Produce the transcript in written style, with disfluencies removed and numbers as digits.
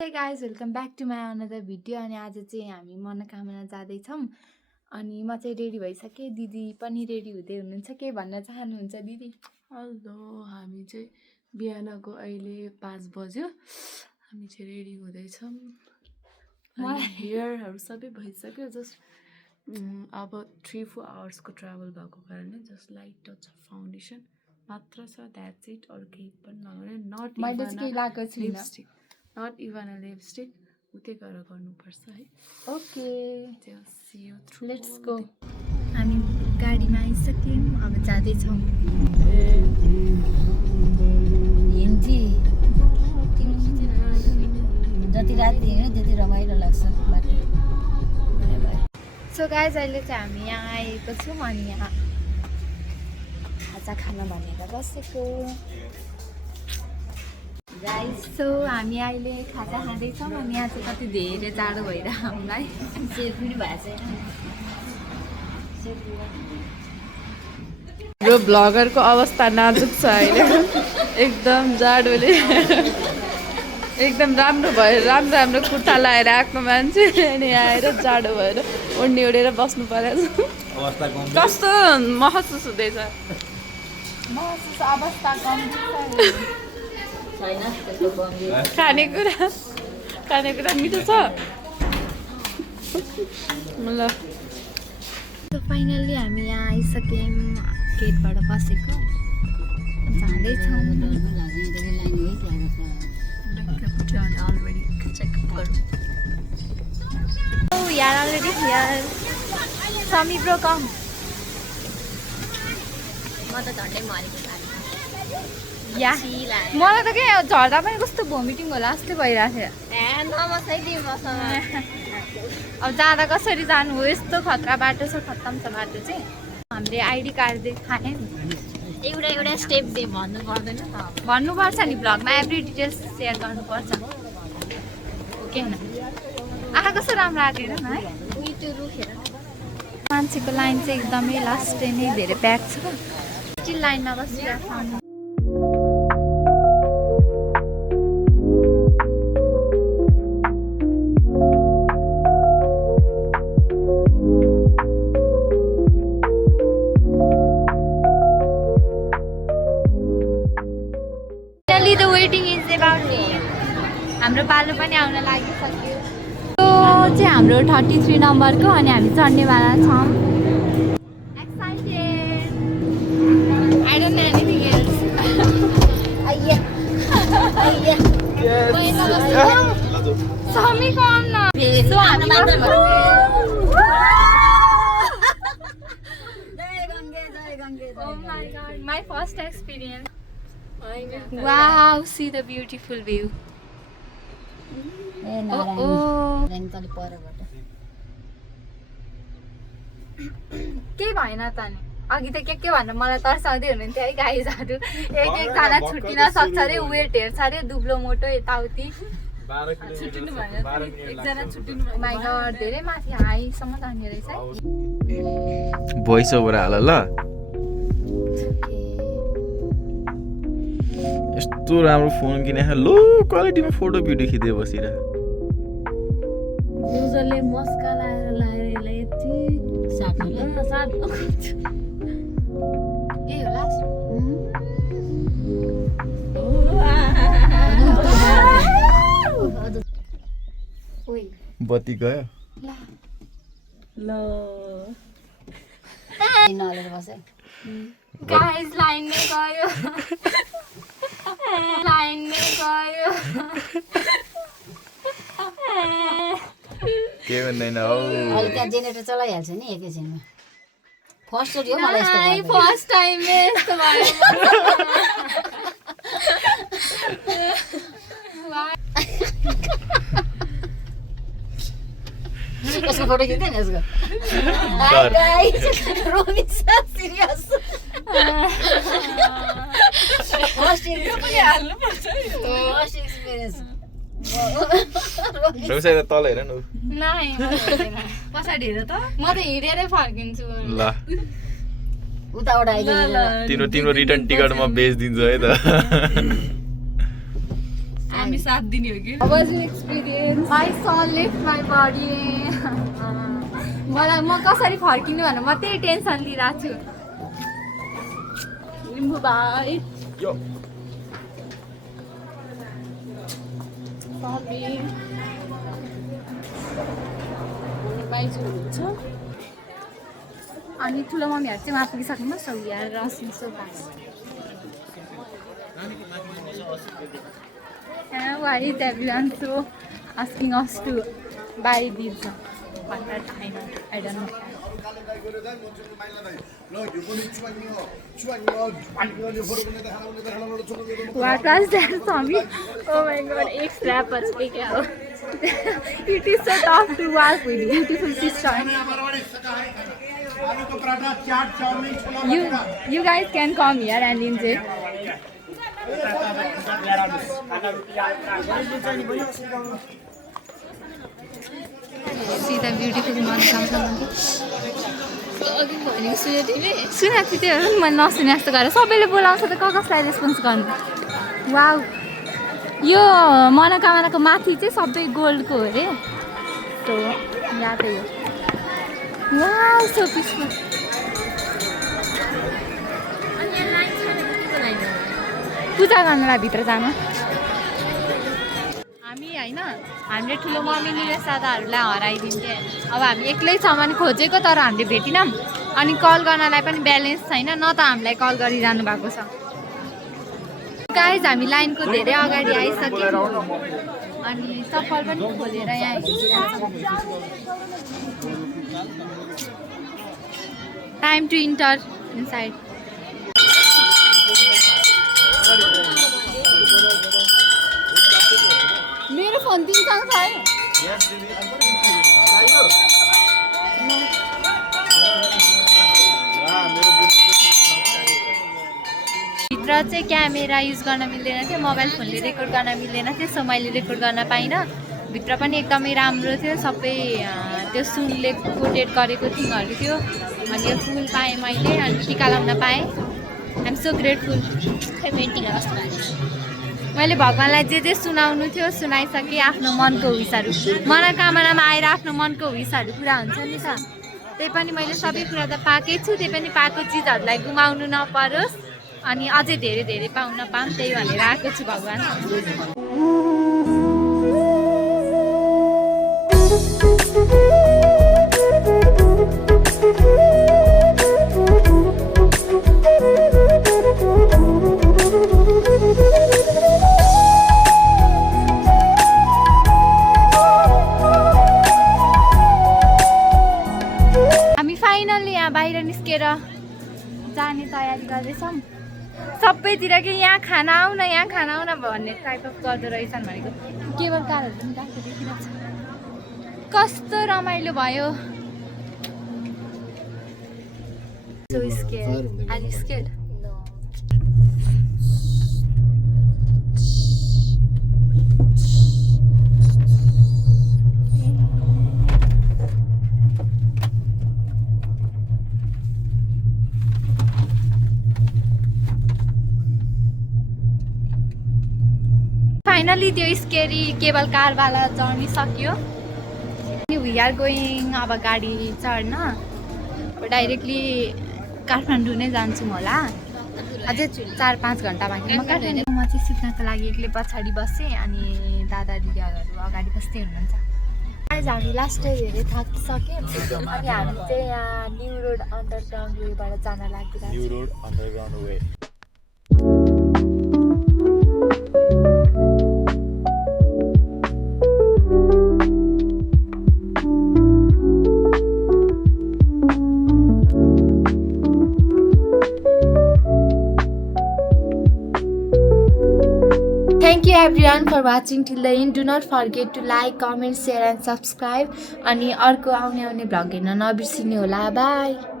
Hey guys, welcome back to my another video. अनि आज चाहिँ हामी मनोकामना जाँदैछौँ अनि म चाहिँ रेडी भइसकेँ। दिदी पनि रेडी हुँदै हुनुहुन्छ। के भन्न चाहनुहुन्छ दिदी? हेलो, हामी चाहिँ बिहानको अहिले 5 बज्यो। हामी चाहिँ रेडी हुँदैछौँ। अनि हेयरहरू सबै भइसक्यो। जस्ट अब 3-4 आवर्सको ट्राभल भएको कारणले just light touch of foundation मात्र छ। That's it. अरू केही पनि नगर्ने। Lipstick not even a lipstick उतै गरेर गर्नुपर्छ है। Okay, see you through. Let's go. हामी गाडीमा आइसक्यौँ, अब जाँदैछौँ। हिँड्थी जति राति हिँड्यो त्यति रमाइलो लाग्छ बाटो। सो गाइज, अहिले चाहिँ हामी यहाँ आएको छौँ अनि यहाँ खाजा खान भनेर बसेको। गाइज, सो हामी अहिले खाजा खाँदैछौँ अनि यहाँ चाहिँ कति धेरै जाडो भइरहेको हामीलाई। सेट पनि भएको छैन। हाम्रो ब्लगरको अवस्था नाजुक छ अहिले। एकदम जाडोले एकदम राम्रो भयो। राम्रो कुर्ता लगाएर आएको मान्छे अनि आएर जाडो भएर ओढ्ने ओढेर बस्नु परेको छ। कस्तो महसुस हुँदैछ? अवस्था छैन त्यस्तो गम्भीर। खानेकुरा मिठो छ। ल सो फाइनल्ली हामी यहाँ आइसक्यौँ। गेटबाट बसेको जाँदैछौँ। Oh, we are already here. Sami bro, come. म त झन्डै मरेको या मलाई त के झर्दा पनि कस्तो भोमिटिङ होला जस्तै भइरहेको थियो। अब जाँदा कसरी जानु हो? यस्तो खतरा बाटो छ, खत्तम छ बाटो चाहिँ। हामीले आइडी कार्ड देखाएँ। एउटा स्टेप दे भन्नु पर्दैन त। भन्नुपर्छ नि, ब्लगमा एभ्री डिटेल्स सेयर गर्नुपर्छ। ओके होइन? आँखा कस्तो राम्रो आएको हेर न है। त्यो रुखेर मान्छेको लाइन चाहिँ एकदमै लास्ट नै धेरै प्याक छ। स्टिल लाइनमा बसिरहेको छ। The waiting is about me. हाम्रो पालो पनि आउन लागिसक्यो। त्यो चाहिँ हाम्रो 33 नम्बरको अनि हामी चढ्नेवाला छौँ। Excited. I don't know anything else. Sami, come now. So oh my god, my first experience. Wow, see the beautiful view. Oh. के भएन त नि? अघि त के भन्नु मलाई तर्साउँदै हुनुहुन्थ्यो है गाइजहरू। एकजना छुट्टिन सक्छ अरे, वेट हेर्छ अरे, दुब्लो मोटो यताउति। माइ गॉड, धेरै माथि हाईसम्म जाने रहेछ है। भोइस ओभर हाल ल। यस्तो राम्रो फोन किने लो क्वालिटीमा फोटो भिडियो खिच्दै बसिरह। युजरले मस्का लाएर यति साट्नु ए हो लास्ट। ओइ बत्ती गयो। ल नलेर बसे। गाइस, लाइन नै गयो। लाइन नै गयो। के भन्दैन हौ। अहिले त्यहाँ जेनेरेटर चलाइहाल्छ नि एकैछिनमा। फर्स्ट चोटि हो मलाई यस्तो भएको। फर्स्ट टाइम यस्तो भयो। यसको फोटो खिच्दैन यसको। Serious first experience. रोक्साइ त तल हेर न। नाइ, पछाडि हेर त। म त हिँडेरै फर्किन्छु। ल उताबाट आइदिनु। तिम्रो रिटर्न टिकट म बेचिदिन्छु है त। हामी 7 दिने हो कि How was your experience? My soul left my body. मलाई म कसरी फर्किनु भनेर म त्यही टेन्सन लिइरहेको छु लिम्बू भाइ अनि ठुलो मम्मीहरू चाहिँ माथि पुगिसक्नु सो यहाँ rushing so fast why is everyone so asking us to buy these I don't know what was that Swami? Oh my god एक rapper के क्या हो it is so tough to work with beautiful sister you guys can come here and enjoy see the beautiful Mankamsa mandir सुनेको थिएँ त्यो मैले नसुने जस्तो गरेर सबैले बोलाउँछ त कसलाई रेस्पोन्स गर्नु वाउ यो मनोकामनाको माथि चाहिँ सबै गोल्डको हो अरे तो यादै हो वाउ सो पिसफुल पूजा गर्नलाई भित्र जानु हामी होइन हामीले ठुलो मम्मी निलेश दादाहरूलाई हराइदिन्थ्यो अब हामी एक्लैसम्म खोजेको तर हामीले भेटिनौँ अनि कल गर्नलाई पनि ब्यालेन्स छैन न त हामीलाई कल गरिरहनु भएको छ गाइज हामी लाइनको धेरै अगाडि आइसक्यौँ अनि सफल पनि खोलेर यहाँ टाइम टु इन्टर इनसाइड मेरो फोन तिमीसँग छ है भित्र चाहिँ क्यामेरा युज गर्न मिल्दैन थियो मोबाइल फोनले रेकर्ड गर्न मिल्दैन थियो सो मैले रेकर्ड गर्न पाइनँ भित्र पनि एकदमै राम्रो थियो सबै त्यो सुनले कोटेड गरेको थिङहरू थियो अनि यो फुल पाएँ मैले अनि टिका लाउन पाएँ आइएम सो ग्रेटफुल मैले भगवान्लाई जे सुनाउनु थियो सुनाइसकेँ आफ्नो मनको विषयहरू मनोकामनामा आएर आफ्नो मनको विषयहरू पुरा हुन्छ नि त त्यही पनि मैले सबै कुरा त पाएकै छु त्यही पनि पाएको चिजहरूलाई गुमाउनु नपरोस् अनि अझै धेरै धेरै पाउन पाऊँ त्यही भनेर आएको छु भगवान् हामी फाइनल्ली यहाँ बाहिर निस्केर जाने तयारी गर्दैछौँ सबैतिर कि यहाँ खाना आउन भन्ने टाइप अफ गर्दो रहेछन् भनेको केवल कारहरू पनि गएको देखिरहेको छ कस्तो रमाइलो भयो So scared. Are you scared? No. Finally, त्यो स्केरी केबल कारवाला जर्नी सक्यो We are going अब गाडी चढ्न अब डाइरेक्टली काठमाडौँ नै जान्छु होला अझै 4-5 घण्टा बाँकी म काठमाडौँमा चाहिँ सुत्नको लागि एक्लै पछाडि बसेँ अनि दादा दिदीहरू अगाडि बस्दै हुनुहुन्छ आज हामी लास्ट धेरै थाकिसक्यौँ अनि हामी चाहिँ यहाँ न्यू रोड अन्डरग्राउन्ड वेबाट जान लागिरहेको new road underground way Thank you everyone for watching till the end. Do not forget to like, comment, share and subscribe. अनि अर्को आउने भ्लग हेर्न नबिर्सिनु होला. Bye.